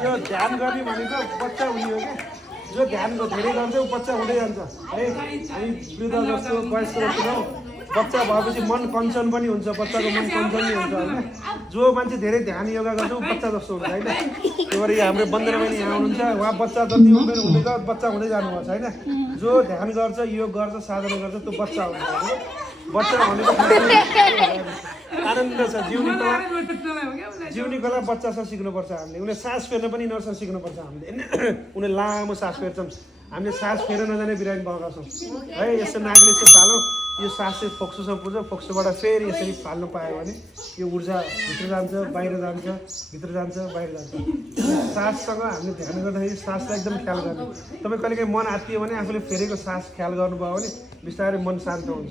यो ध्यान गर्ने भनेको बच्चा हुने हो कि जो ध्यान धेरै गर्छ ऊ बच्चा हुँदै जान्छ है। हामी वृद्ध जस्तो वयस्क जस्तो बच्चा भएपछि मन कञ्चन पनि हुन्छ, बच्चाको मन कञ्चन नै हुन्छ होइन। जो मान्छे धेरै ध्यान योगा गर्छ ऊ बच्चा जस्तो हुन्छ होइन। त्यो भएर हाम्रो वन्दना बहिनी यहाँ हुनुहुन्छ, उहाँ बच्चा जति उमेर हुँदै गयो बच्चा हुँदै जानुभएको छ होइन। जो ध्यान गर्छ, योग गर्छ, साधना गर्छ त्यो बच्चा हुन्छ होइन। बच्चा भनेको आनन्द छ। जिउनी कला बच्चासँग सिक्नुपर्छ हामीले। उनीहरूले सास फेर्न पनि यिनीहरूसँग सिक्नुपर्छ हामीले होइन। उनीहरूले लामो सास फेर्छन्, हामीले सास फेर्न नजाने बिरामी भएका छौँ है। यसो नाकले यसो फालो, यो सास चाहिँ फोक्सोसँग पुग्छ, फोक्सोबाट फेरि यसरी फाल्नु पायो भने यो ऊर्जा भित्र जान्छ, बाहिर जान्छ, भित्र जान्छ, बाहिर जान्छ। साससँग हामीले ध्यान गर्दाखेरि सासलाई एकदम ख्याल गर्ने। तपाईँ कहिलेकाहीँ मन आत्तियो भने आफूले फेरेको सास ख्याल गर्नुभयो भने बिस्तारै मन शान्त हुन्छ।